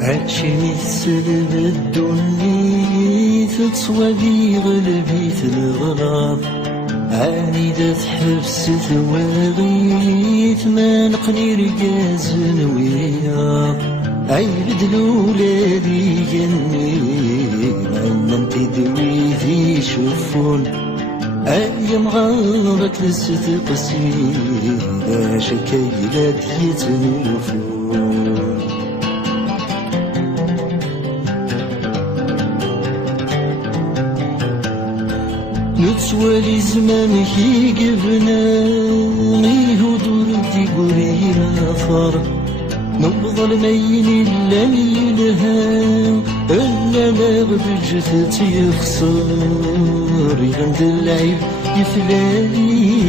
عاشني السلب الدنيا تتصوابي غلبيت الغلاط عنيدة حبس ثواغيت ما نقني رجاز نوياط عيبد الولادي جني ما انت دويتي شوفون ايام غارك لست قصيدة شكايلات يتنوفون نتوالي زمان كي قبنا يهودو ردي قريرا فار نبض المين إلا ميلها أنا ما بجثت يخسر يغند العيب يفلالي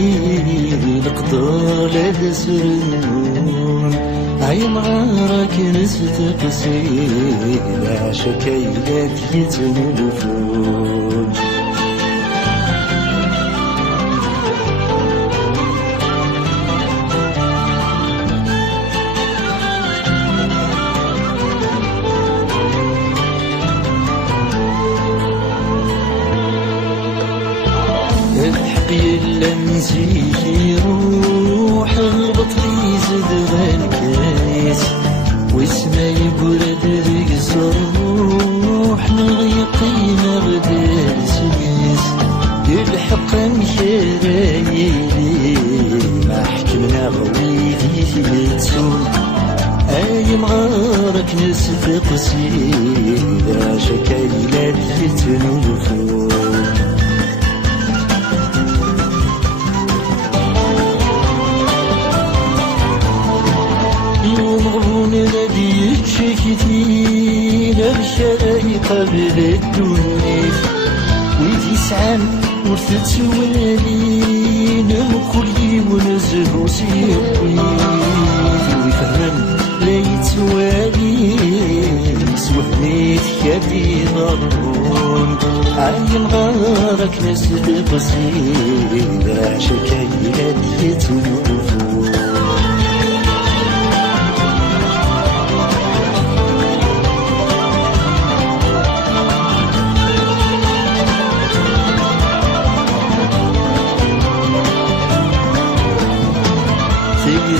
القدر لا سرنون عيم عارك نستقسي لا شكايلات يتنلفون يلا نزيد روح هبط لي زد غالكاس واسمع يقول دريق الروح نغيقينا غدا سميس يلحق مشرايلي ما حكمنا غويدي تسون اي مغارك نستقسي لا شكايلات يتنوفون الذي شكتي للشراي قبل الدنيا وتسعان وتتوالي نمكلي ونزهو سيقوي ويفهم لا يتوالي سوهنيت كادي ضرون عين غارك نسد قصيدة شكايلات يتنوفون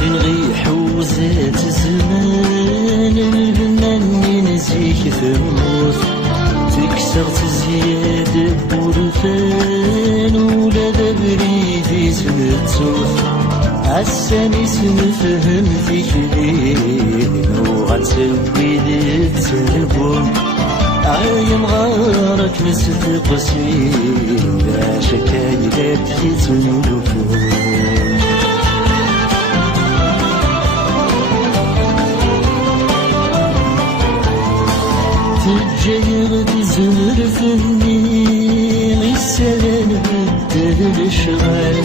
نغيح وزات زمان البنان نزيك ثموث تكسرت زيادة بورفان ولا دبريدي سنتوث عساني سنفهم فكرين وغنسوي للتربون عايم غارك نستقسي لا شكايلات يتنلفون تجير تزهر فني غسان بدل الشغال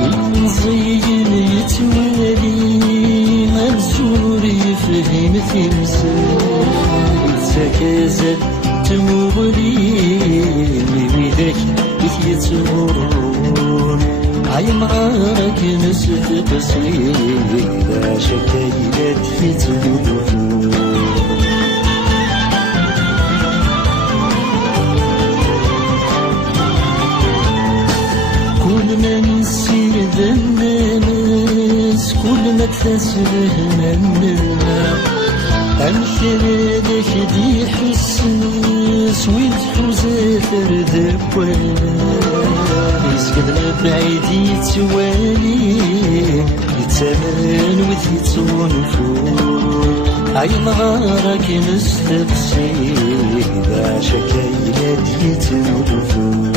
المزين يتوالي منزور يفهم تمثال سكازات تمغلي وذاك يتمرون عيم عارك نستقسي لا شكايلات يتنلفون كل ما نسير ذا الناس كل ما تسره مننا أمثالك دي حساس ويتحوزا فرد بوالناس كذا بعيد يتوالي يتمان ويتنفون عين غارك نستقسي لا شكايلات يتنلفون